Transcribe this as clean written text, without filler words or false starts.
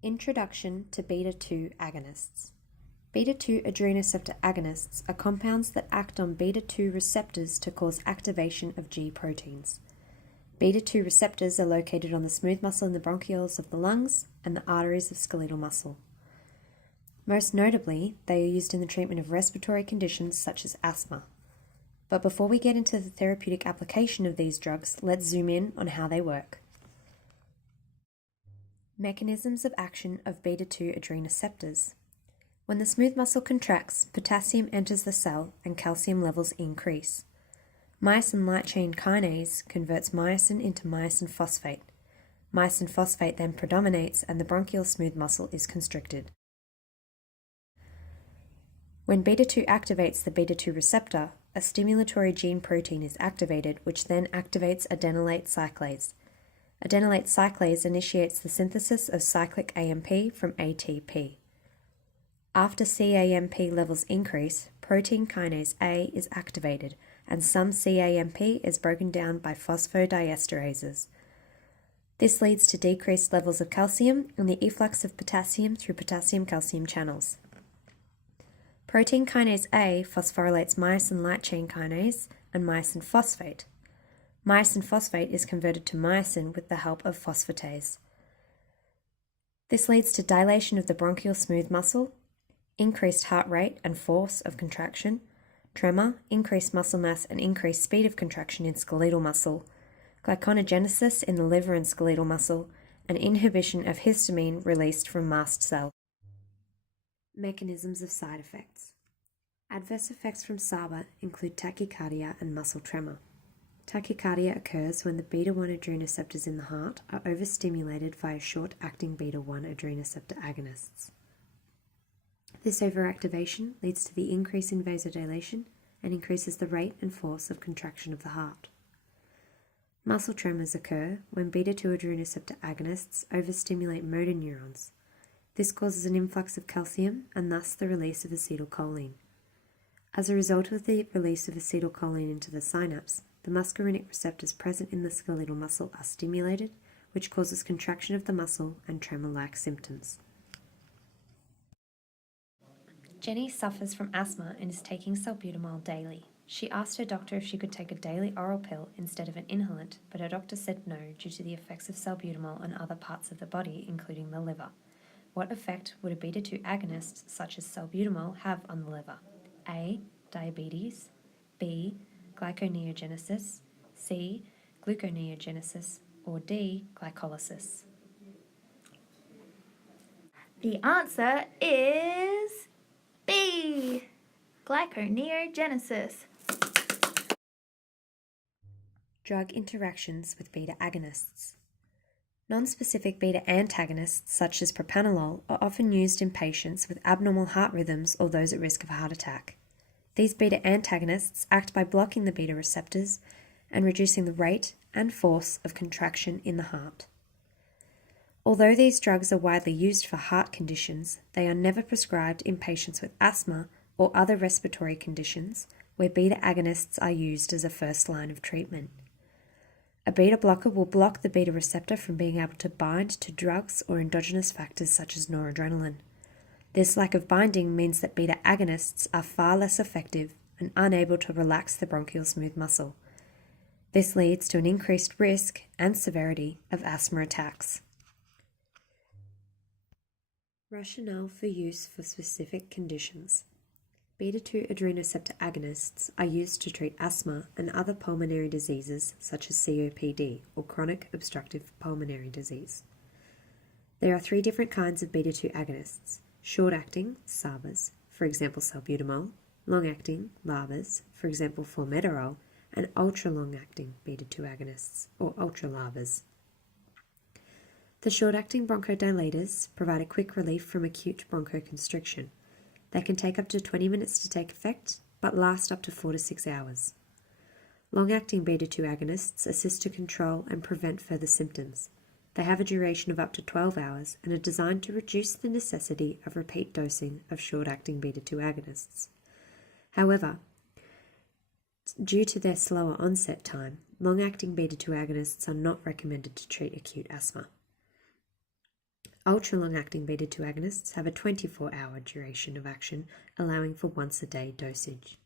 Introduction to beta-2 agonists. Beta-2 adrenoceptor agonists are compounds that act on beta-2 receptors to cause activation of G proteins. Beta-2 receptors are located on the smooth muscle in the bronchioles of the lungs and the arteries of skeletal muscle. Most notably, they are used in the treatment of respiratory conditions such as asthma. But before we get into the therapeutic application of these drugs, let's zoom in on how they work. Mechanisms of action of beta-2 adrenoceptors. When the smooth muscle contracts, potassium enters the cell and calcium levels increase. Myosin light chain kinase converts myosin into myosin phosphate. Myosin phosphate then predominates and the bronchial smooth muscle is constricted. When beta-2 activates the beta-2 receptor, a stimulatory gene protein is activated, which then activates adenylate cyclase. Adenylate cyclase initiates the synthesis of cyclic AMP from ATP. After cAMP levels increase, protein kinase A is activated, and some cAMP is broken down by phosphodiesterases. This leads to decreased levels of calcium and the efflux of potassium through potassium-calcium channels. Protein kinase A phosphorylates myosin light chain kinase and myosin phosphate. Myosin phosphate is converted to myosin with the help of phosphatase. This leads to dilation of the bronchial smooth muscle, increased heart rate and force of contraction, tremor, increased muscle mass and increased speed of contraction in skeletal muscle, glyconeogenesis in the liver and skeletal muscle, and inhibition of histamine released from mast cells. Mechanisms of side effects. Adverse effects from SABA include tachycardia and muscle tremor. Tachycardia occurs when the beta-1 adrenoceptors in the heart are overstimulated via short-acting beta-1 adrenoceptor agonists. This overactivation leads to the increase in vasodilation and increases the rate and force of contraction of the heart. Muscle tremors occur when beta-2 adrenoceptor agonists overstimulate motor neurons. This causes an influx of calcium and thus the release of acetylcholine. As a result of the release of acetylcholine into the synapse, the muscarinic receptors present in the skeletal muscle are stimulated, which causes contraction of the muscle and tremor-like symptoms. Jenny suffers from asthma and is taking salbutamol daily. She asked her doctor if she could take a daily oral pill instead of an inhalant, but her doctor said no due to the effects of salbutamol on other parts of the body, including the liver. What effect would a beta-2 agonist such as salbutamol have on the liver? A. Diabetes. B. Glyconeogenesis. C. Gluconeogenesis. Or D. Glycolysis. The answer is B. Glyconeogenesis. Drug interactions with beta agonists. Non-specific beta antagonists, such as propranolol, are often used in patients with abnormal heart rhythms or those at risk of a heart attack. These beta antagonists act by blocking the beta receptors and reducing the rate and force of contraction in the heart. Although these drugs are widely used for heart conditions, they are never prescribed in patients with asthma or other respiratory conditions where beta agonists are used as a first line of treatment. A beta blocker will block the beta receptor from being able to bind to drugs or endogenous factors such as noradrenaline. This lack of binding means that beta agonists are far less effective and unable to relax the bronchial smooth muscle. This leads to an increased risk and severity of asthma attacks. Rationale for use for specific conditions. Beta-2 adrenoceptor agonists are used to treat asthma and other pulmonary diseases such as COPD, or chronic obstructive pulmonary disease. There are 3 different kinds of beta-2 agonists: short-acting, SABAs, for example salbutamol, long-acting, LABAs, for example formoterol, and ultra-long-acting beta-2 agonists, or ultra-LABAs. The short-acting bronchodilators provide a quick relief from acute bronchoconstriction. They can take up to 20 minutes to take effect, but last up to 4 to 6 hours. Long-acting beta-2 agonists assist to control and prevent further symptoms. They have a duration of up to 12 hours and are designed to reduce the necessity of repeat dosing of short-acting beta-2 agonists. However, due to their slower onset time, long-acting beta-2 agonists are not recommended to treat acute asthma. Ultra-long-acting beta-2 agonists have a 24-hour duration of action, allowing for once-a-day dosage.